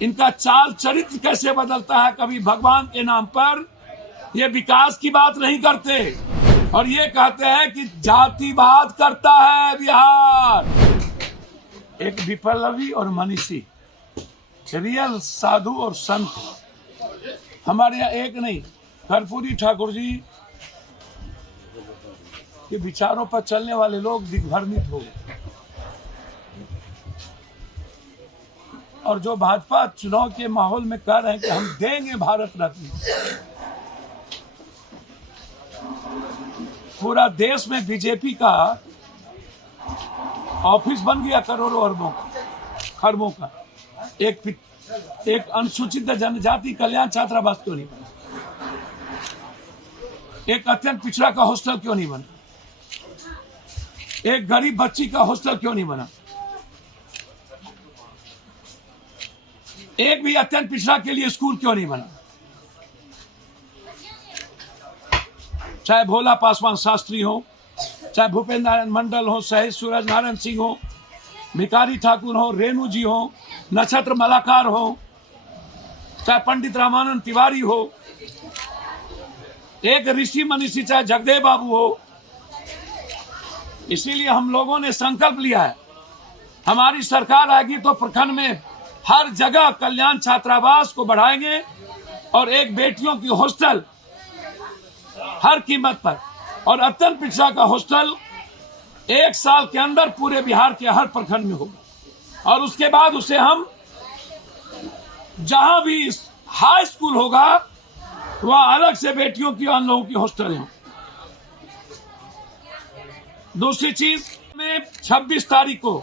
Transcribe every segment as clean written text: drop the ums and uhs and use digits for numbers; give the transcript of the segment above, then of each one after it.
इनका चाल चरित्र कैसे बदलता है। कभी भगवान के नाम पर ये विकास की बात नहीं करते और ये कहते हैं कि जातिवाद करता है बिहार। एक विप्लवी और मनीषी, रियल साधु और संत हमारे यहाँ एक नहीं, कर्पूरी ठाकुर जी के विचारों पर चलने वाले लोग दिग्भ्रमित हो गए। और जो भाजपा चुनाव के माहौल में कह रहे हैं कि हम देंगे भारत रत्न, पूरा देश में बीजेपी का ऑफिस बन गया करोड़ों अरबों खरबों का। एक अनुसूचित जनजाति कल्याण छात्रावास क्यों नहीं बना? एक अत्यंत पिछड़ा का हॉस्टल क्यों नहीं बना? एक गरीब बच्ची का हॉस्टल क्यों नहीं बना? एक भी अत्यंत पिछड़ा के लिए स्कूल क्यों नहीं बना? चाहे भोला पासवान शास्त्री हो, चाहे भूपेंद्र नारायण मंडल हो, शहीद सूरज नारायण सिंह हो, भिखारी ठाकुर हो, रेणु जी हो, नक्षत्र मलाकार हो, चाहे पंडित रामानंद तिवारी हो, एक ऋषि मनीषी चाहे जगदेव बाबू हो। इसीलिए हम लोगों ने संकल्प लिया है, हमारी सरकार आएगी तो प्रखंड में हर जगह कल्याण छात्रावास को बढ़ाएंगे और एक बेटियों की हॉस्टल हर कीमत पर और अत्यंत पिछड़ा का हॉस्टल 1 साल के अंदर पूरे बिहार के हर प्रखंड में होगा। और उसके बाद उसे हम जहां भी हाई स्कूल होगा वहां अलग से बेटियों की और लोगों की हॉस्टल हो। दूसरी चीज में 26 तारीख को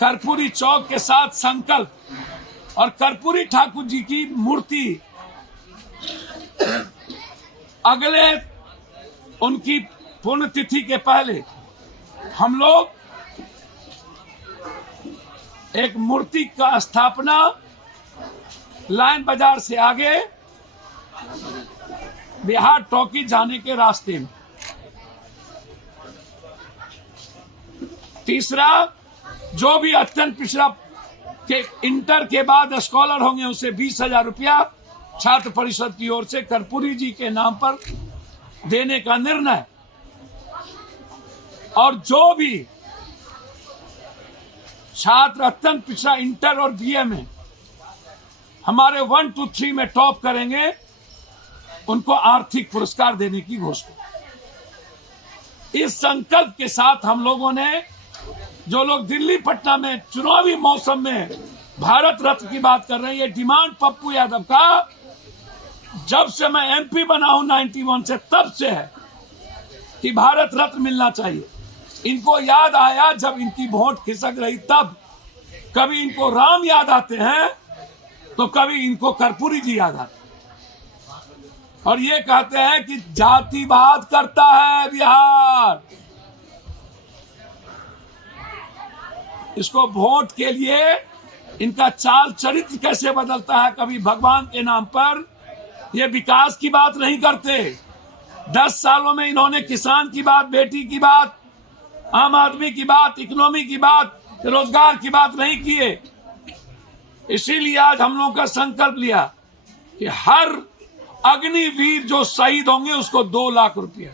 कर्पूरी चौक के साथ संकल्प और कर्पूरी ठाकुर जी की मूर्ति अगले उनकी पुण्यतिथि के पहले हम लोग एक मूर्ति का स्थापना लाइन बाजार से आगे बिहार टॉकी जाने के रास्ते में। तीसरा, जो भी अत्यंत पिछड़ा के इंटर के बाद स्कॉलर होंगे उसे 20,000 रुपया छात्र परिषद की ओर से कर्पूरी जी के नाम पर देने का निर्णय। और जो भी छात्र अत्यंत पिछड़ा इंटर और बीए में हमारे 1, 2, 3 में टॉप करेंगे उनको आर्थिक पुरस्कार देने की घोषणा। इस संकल्प के साथ हम लोगों ने, जो लोग दिल्ली पटना में चुनावी मौसम में भारत रत्न की बात कर रहे हैं, ये डिमांड पप्पू यादव का जब से मैं एमपी बना हूं 91 से तब से है कि भारत रत्न मिलना चाहिए। इनको याद आया जब इनकी वोट खिसक रही तब। कभी इनको राम याद आते हैं तो कभी इनको कर्पूरी जी याद आते हैं और ये कहते हैं कि जातिवाद करता है बिहार। इसको वोट के लिए इनका चाल चरित्र कैसे बदलता है। कभी भगवान के नाम पर ये विकास की बात नहीं करते। 10 सालों में इन्होंने किसान की बात, बेटी की बात, आम आदमी की बात, इकोनॉमी की बात, रोजगार की बात नहीं किए। इसीलिए आज हम लोगों का संकल्प लिया कि हर अग्निवीर जो शहीद होंगे उसको 2 लाख रुपया।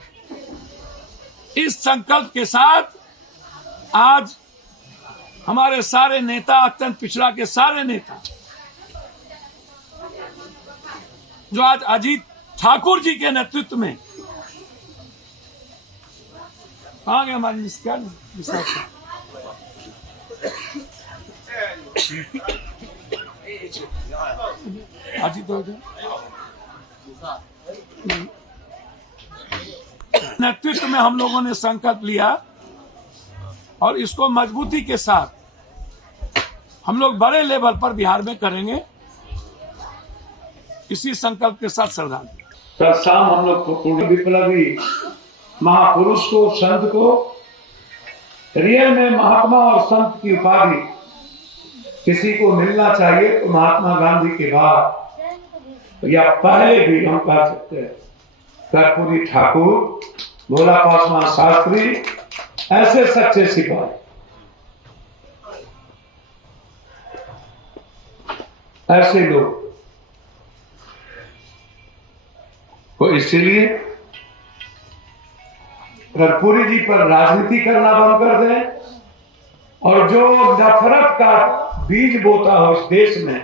इस संकल्प के साथ आज हमारे सारे नेता, अत्यंत पिछड़ा के सारे नेता, जो आज अजीत ठाकुर जी के नेतृत्व में, कहाँ गए हमारे अजीत नेतृत्व में हम लोगों ने संकल्प लिया और इसको मजबूती के साथ हम लोग बड़े लेवल पर बिहार में करेंगे। इसी संकल्प के साथ श्रद्धांजलि। कल शाम हम लोग विप्लवी महापुरुष को, संत को, रियल में महात्मा और संत की उपाधि किसी को मिलना चाहिए तो महात्मा गांधी के बाद या पहले भी हम कह सकते हैं कर्पूरी ठाकुर, भोला पासवान शास्त्री, ऐसे सच्चे सिपाही, ऐसे लोग तो इसलिए कर्पूरी जी पर राजनीति करना बंद कर दें और जो नफरत का बीज बोता हो इस देश में,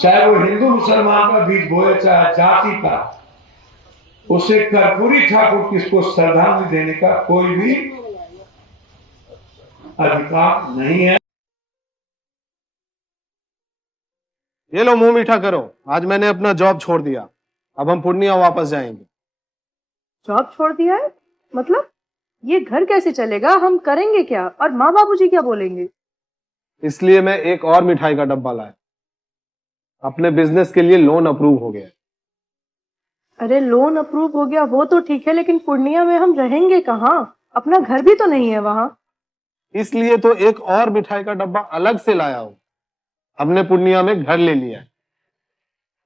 चाहे वो हिंदू मुसलमान का बीज बोए चाहे जाति का, उसे कर्पूरी ठाकुर किसको श्रद्धांजलि देने का कोई भी अधिकार नहीं है। ये लो मुंह मीठा करो, आज मैंने अपना जॉब छोड़ दिया, अब हम पूर्णिया वापस जाएंगे। जॉब छोड़ दिया है? मतलब ये घर कैसे चलेगा? हम करेंगे क्या? और माँ बाबूजी क्या बोलेंगे? इसलिए मैं एक और मिठाई का डब्बा लाया, अपने बिजनेस के लिए लोन अप्रूव हो गया। अरे लोन अप्रूव हो गया वो तो ठीक है, लेकिन पूर्णिया में हम रहेंगे कहाँ? अपना घर भी तो नहीं है वहां। इसलिए तो एक और मिठाई का डब्बा अलग से लाया हूं। हमने पूर्णिया में घर ले लिया है,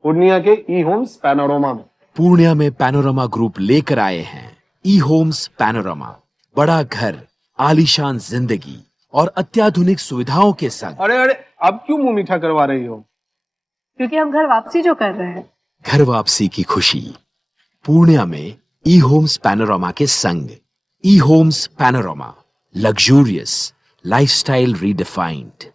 पूर्णिया के ई होम्स पैनोरमा में। पूर्णिया में पैनोरमा ग्रुप लेकर आए हैं ई होम्स पैनोरमा, बड़ा घर, आलीशान जिंदगी और अत्याधुनिक सुविधाओं के संग। अरे अरे, अब क्यों मुंह मीठा करवा रही हो? क्योंकि हम घर वापसी जो कर रहे हैं। घर वापसी की खुशी पूर्णिया में ई होम्स पैनोरमा के संग। ई Homes Panorama, luxurious lifestyle redefined.